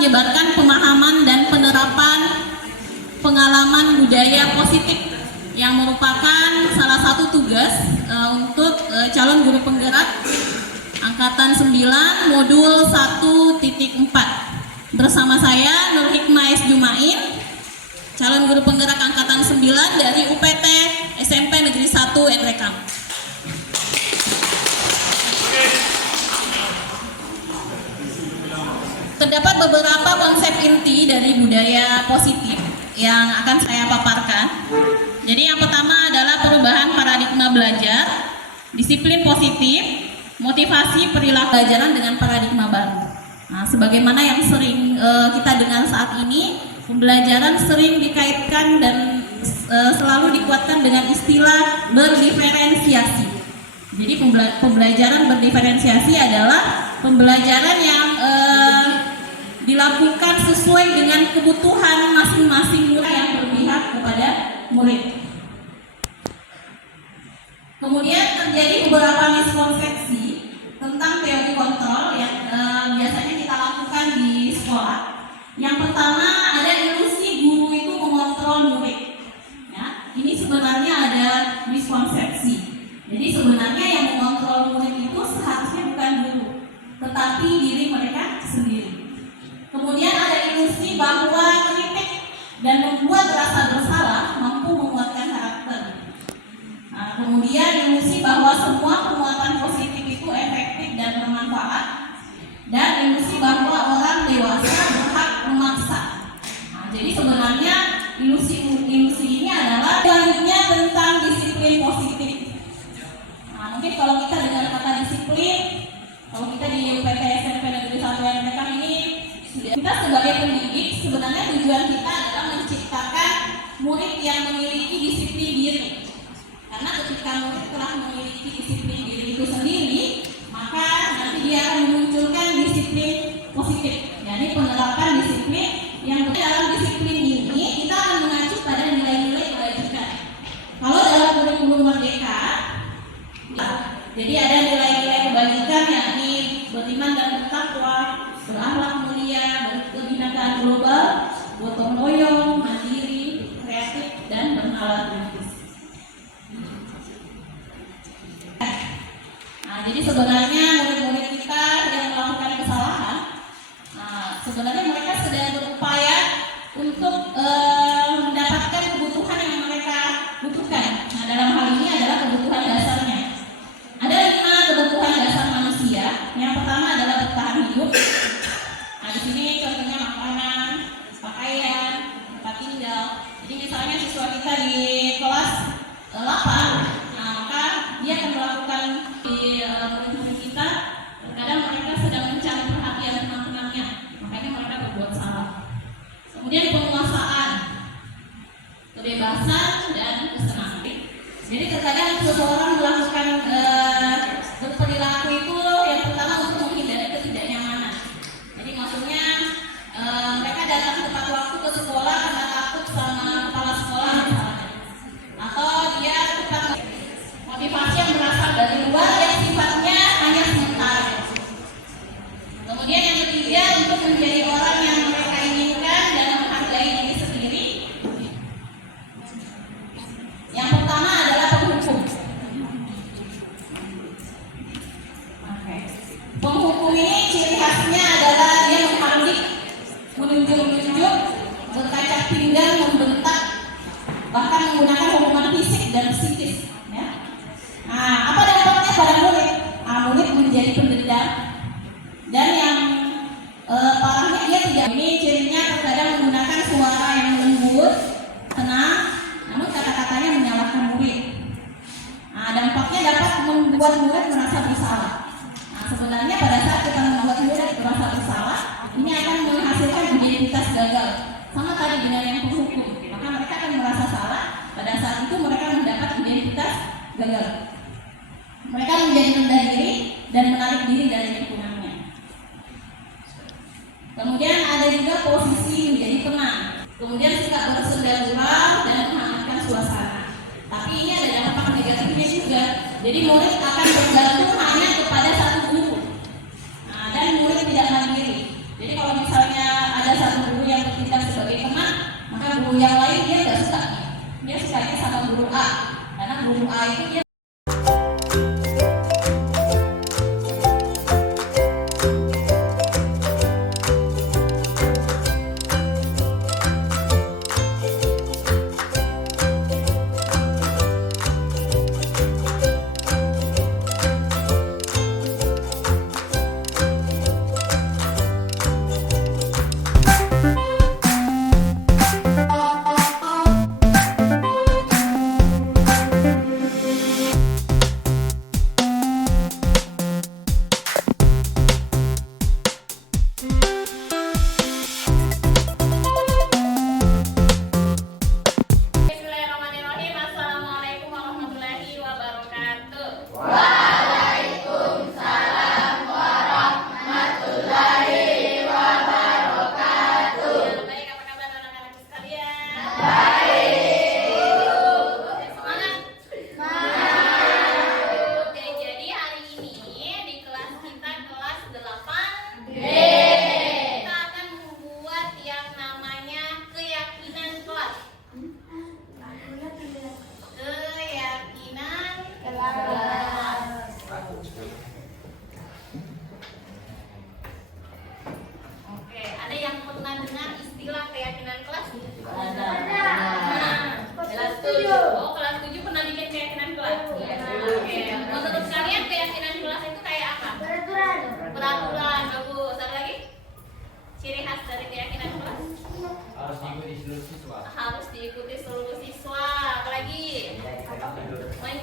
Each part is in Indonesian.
menyebarkan pemahaman dan penerapan pengalaman budaya positif yang merupakan salah satu tugas untuk calon guru penggerak Angkatan 9 Modul 1.4. Bersama saya Nur Hikmah S. Jumain, calon guru penggerak Angkatan 9 dari UPT SMP Negeri 1 Nrekang. Terdapat beberapa konsep inti dari budaya positif yang akan saya paparkan. Jadi yang pertama adalah perubahan paradigma belajar, disiplin positif, motivasi perilaku pelajaran dengan paradigma baru. Nah, sebagaimana yang sering kita dengar saat ini, pembelajaran sering dikaitkan dan selalu dikuatkan dengan istilah berdiferensiasi. Jadi pembelajaran berdiferensiasi adalah pembelajaran yang dilakukan sesuai dengan kebutuhan masing-masing murid yang berpihak kepada murid. Kemudian terjadi beberapa miskonsepsi tentang teori kontrol yang biasanya kita lakukan di sekolah. Yang pertama, ada ilusi guru itu mengontrol murid. Ya, ini sebenarnya ada miskonsepsi. Jadi sebenarnya yang mengontrol murid itu seharusnya bukan guru, tetapi diri mereka sendiri. Kemudian ada ilusi bahwa kritik dan membuat rasa bersalah mampu menguatkan karakter. Nah, kemudian ilusi bahwa semua penguatan positif itu efektif dan bermanfaat, dan ilusi bahwa orang dewasa berhak memaksa. Nah, jadi sebenarnya ilusi ini adalah selanjutnya tentang disiplin positif. Nah, mungkin kalau kita dengar kata disiplin, kalau kita di UPT SMP Negeri 1 Nrekang ini, kita sebagai pendidik sebenarnya tujuan kita adalah menciptakan murid yang memiliki disiplin diri. Karena ketika murid telah memiliki disiplin diri itu sendiri, maka nanti dia akan memunculkan disiplin positif. Jadi penerapan disiplin yang dalam disiplin ini kita akan mengacu pada nilai-nilai kebajikan. Kalau dalam kurikulum Merdeka, jadi ada nilai-nilai kebajikan yakni beriman dan bertakwa, berakhlak mulia, berkebinekaan global, gotong royong, mandiri, kreatif, dan bernalar kritis. Nah, jadi sebenarnya murid-murid kita yang melakukan kesalahan, sebenarnya mereka sedang berupaya untuk mendapatkan kebutuhan yang mereka butuhkan. Nah, dalam hal ini adalah kebutuhan dasarnya. Ada 5 kebutuhan dasar manusia. Yang pertama adalah bertahan hidup. Nah, di sini contohnya makanan, pakaian, tempat tinggal. Jadi misalnya siswa kita di kelas 8, nah maka dia akan melakukan di murid kita, terkadang mereka sedang mencari perhatian teman-temannya, makanya mereka berbuat salah. Kemudian penguasaan, kebebasan, dan kesenangan. Jadi terkadang seseorang melakukan berperilaku itu yang pertama untuk menghindari ketidaknyamanan. Jadi maksudnya mereka datang tepat waktu ke sekolah karena takut sama kepala sekolah misalnya, atau dia tepat motivasi yang berasal dari luar yang sifatnya hanya sementara. Kemudian yang ketiga, untuk menjadi orang yang mereka inginkan dan menghargai diri sendiri. Yang pertama adalah penghukum. Penghukum ini ciri khasnya adalah dia menghardik, menunjuk-nunjuk, berkaca pinggang, membentak, bahkan menggunakan hukuman fisik dan psikis. Ya. Nah, apa dampaknya pada murid? Murid menjadi pendendam, dan yang parahnya dia tidak. Ini cirinya terkadang menggunakan suara yang lembut, tenang, namun kata-katanya menyalahkan murid. Nah, dampaknya dapat membuat murid merasa bersalah. Nah, sebenarnya pada saat kita membuat murid merasa bersalah, ini akan menghasilkan identitas gagal. Sama tadi dengan yang penghukum, maka mereka akan merasa salah. Pada saat itu mereka mendapat identitas gagal. Mereka menjadi rendah diri dan menarik diri dari lingkungannya. Kemudian ada juga posisi menjadi tenang. Kemudian suka bersenda gurau dan menghangatkan suasana. Tapi ini ada dampak negatifnya juga. Jadi murid akan bergantung hanya kepada satu guru. Nah, dan murid tidak mandiri. Jadi kalau misalnya dia sukanya sama guru A, karena guru A itu dia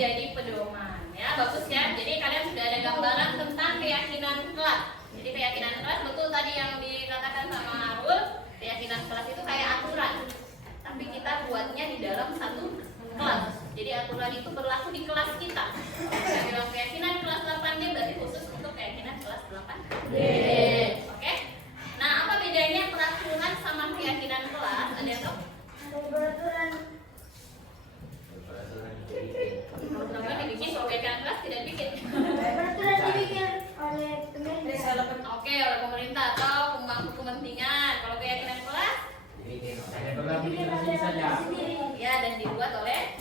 menjadi pedoman ya, bagus ya. Jadi kalian sudah ada gambaran tentang keyakinan kelas. Jadi keyakinan kelas betul tadi yang dikatakan sama Arul, keyakinan kelas itu kayak aturan, tapi kita buatnya di dalam satu kelas. Jadi aturan itu berlaku di kelas kita. Saya bilang keyakinan kelas 8D berarti khusus untuk keyakinan kelas 8D. Oke? Nah, apa bedanya peraturan sama keyakinan kelas? Ada yang tahu? Peraturan dibikin, kalau keyakinan kelas tidak bikin. dibikin oleh pemerintah. Oke, oleh pemerintah atau pemangku kepentingan. Kalau keyakinan kelas ya, dan dibuat oleh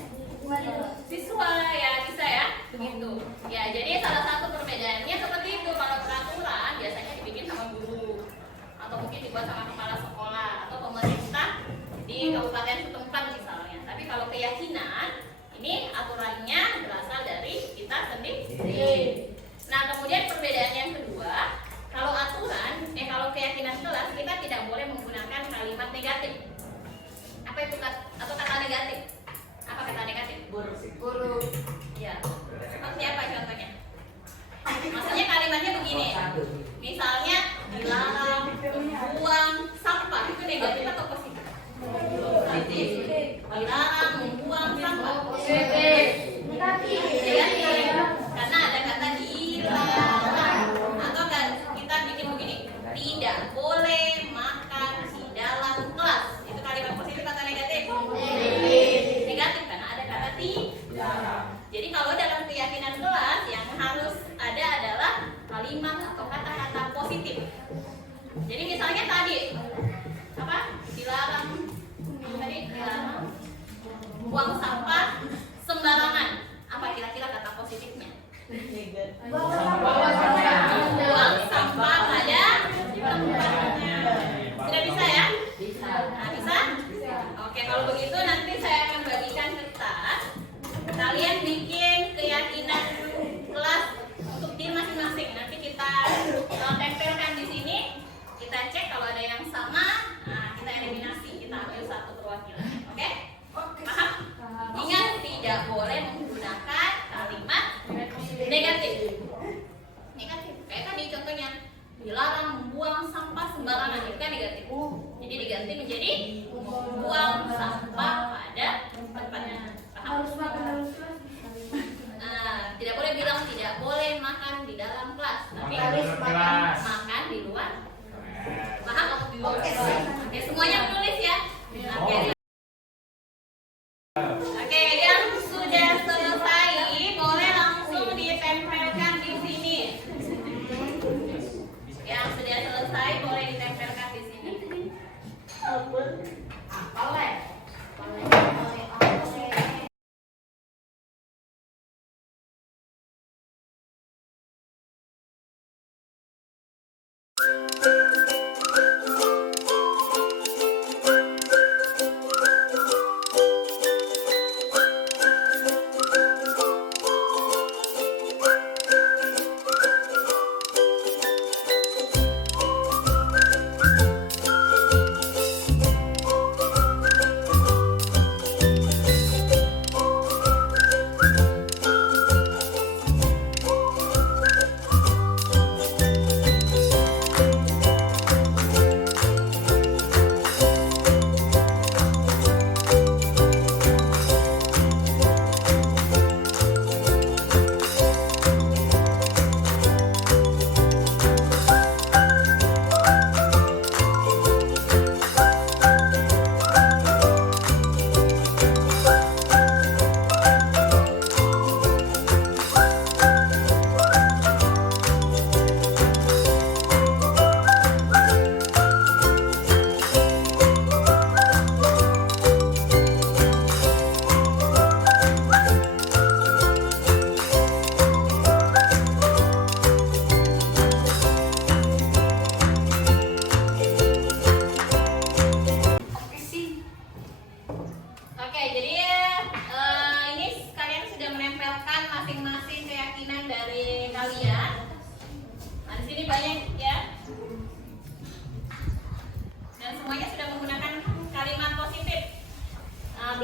siswa ya, bisa ya, begitu. Ya, jadi salah satu perbedaannya seperti itu. Kalau peraturan biasanya dibikin sama guru atau mungkin dibuat sama kepala sekolah atau pemerintah di kabupaten setempat misalnya. Tapi kalau keyakinan ini aturannya berasal dari kita sendiri. Nah, kemudian perbedaan yang kedua, kalau aturan, kalau keyakinan kelas kita tidak boleh menggunakan kalimat negatif. Apa itu atau kata negatif? Apa kata negatif? Guru. Ya. Seperti apa contohnya? Maksudnya kalimatnya begini. Misalnya dilarang membuang sampah, itu negatif atau positif? Positif. Dilarang membuang sampah. Positif. Negatif. Karena ada kata dilarang. Atau kan kita bikin begini, tidak boleh makan di dalam kelas. Itu kalimat positif atau negatif? Negatif karena ada kata tidak. Jadi kalau dalam keyakinan kelas yang harus ada adalah kalimat atau kata-kata positif. Jadi misalnya tadi apa? Dilarang buang sampah sembarangan. Apa kira-kira kata positifnya? Buang sampah pada tempatnya. Sudah bisa ya? Nah, bisa? Oke, kalau begitu nanti saya akan bagikan kertas. Kalian bikin keyakinan kelas untuk diri masing-masing. Nanti kita tempelkan di sini. Kita cek kalau ada yang sama, nah, kita eliminasi. Kita ambil satu perwakilan. Oke? Paham? Ingat, tidak boleh menggunakan kalimat negatif. Negatif. Kayak tadi contohnya, dilarang membuang sampah sembarangan, itu kan negatif. Jadi diganti menjadi membuang sampah pada tempatnya. Paham? Harus makan dalam kelas. Nah, tidak boleh bilang tidak boleh makan di dalam kelas, tapi Harus makan di luar. Paham? Oke, semuanya menulis ya. Oke, yang sudah selesai boleh langsung ditempelkan di sini. Yang sudah selesai boleh ditempelkan di sini. Boleh.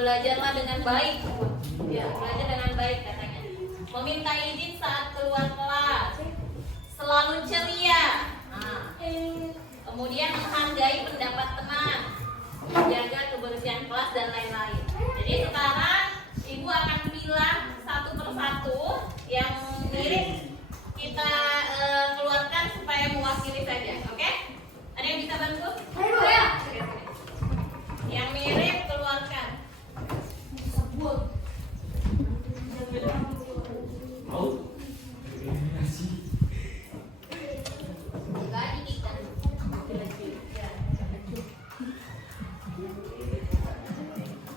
belajarlah dengan baik. Ya, belajar dengan baik katanya. Meminta izin saat keluar kelas. Selalu ceria. Nah, kemudian menghargai pendapat teman. Menjaga kebersihan kelas dan lain-lain. Jadi sekarang Ibu akan pilah satu persatu yang mirip kita keluarkan supaya mewakili saja, oke? Ada yang bisa bantu? Ayo ya. Yang mirip keluarkan. Sebut. Mau?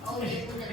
Oh iya benar.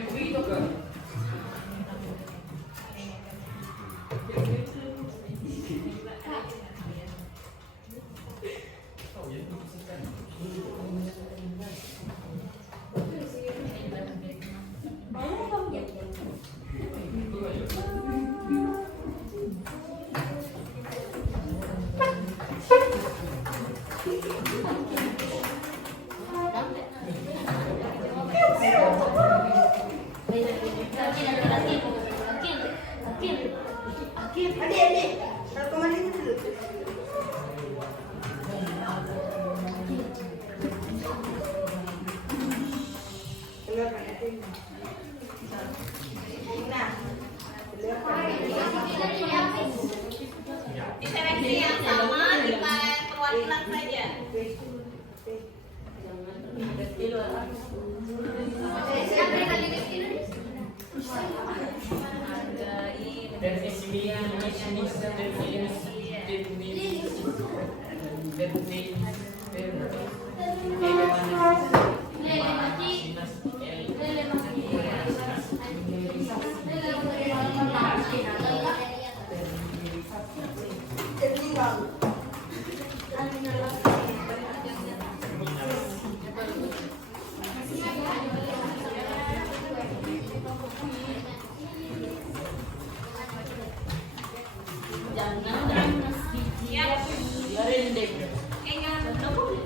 Adik, rekaman ini dulu. Di seleksi yang sama kita perwakilan saja.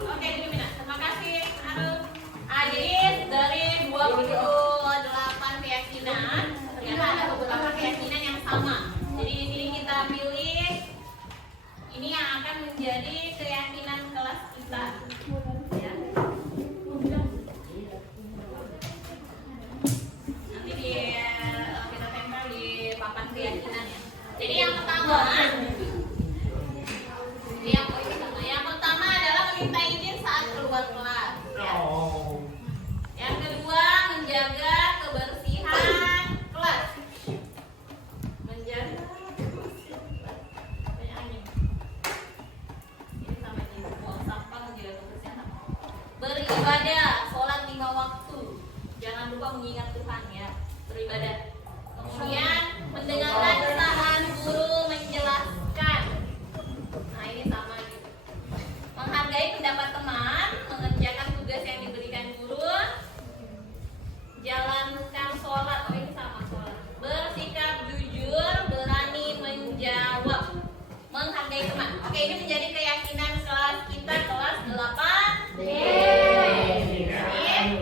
Oke, Dimina. Terima kasih, Arul. Jadi dari 28 keyakinan, ternyata ada beberapa keyakinan yang sama. Jadi di sini kita pilih ini yang akan menjadi keyakinan kelas kita. Ya. Nanti kita tempel di papan keyakinan ya. Jadi yang pertama adalah meminta izin saat keluar kelas. Ya. Yang kedua, menjaga kebersihan kelas. Menjaga ini sama ini, buang sampah, menjaga kebersihan. Beribadah, sholat 5 waktu. Jangan lupa mengingat Tuhan ya. Beribadah. Kemudian mendengarkan saran guru menjelaskan. Nah ini sama gitu. Menghargai pendapat teman, mengerjakan tugas yang diberikan guru, jalankan sholat. Oh ini sama sholat. Bersikap jujur, berani menjawab, menghargai teman. Oke, ini menjadi keyakinan kelas kita kelas 8D.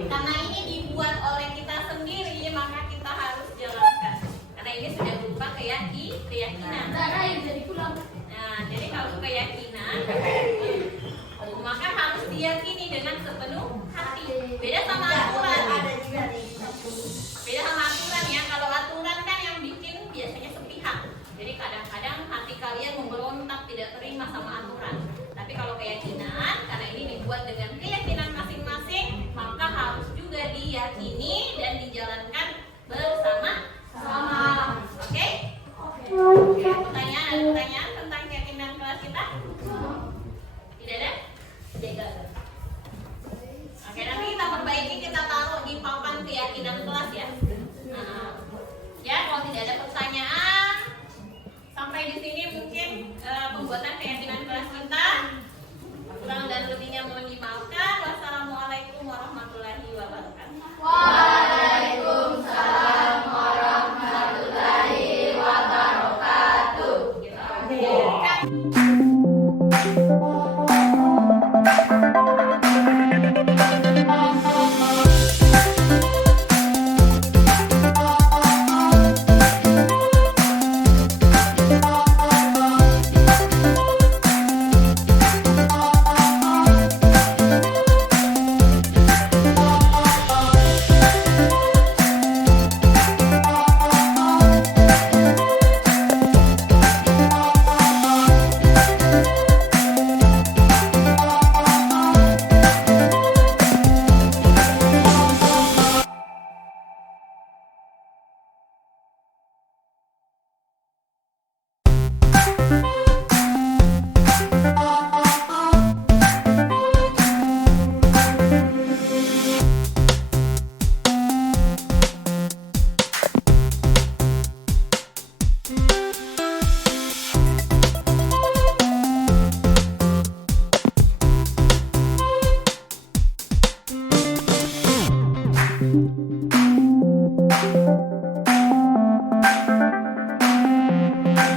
Karena ini dibuat oleh kita sendiri, maka kita harus jalankan. Karena ini sudah berupa keyakinan. Nah, jadi kalau keyakinan maka harus diyakini dengan sepenuh hati. Beda sama aturan. Beda sama aturan ya. Kalau aturan kan yang bikin biasanya sepihak. Jadi kadang-kadang hati kalian memberontak tidak terima sama aturan.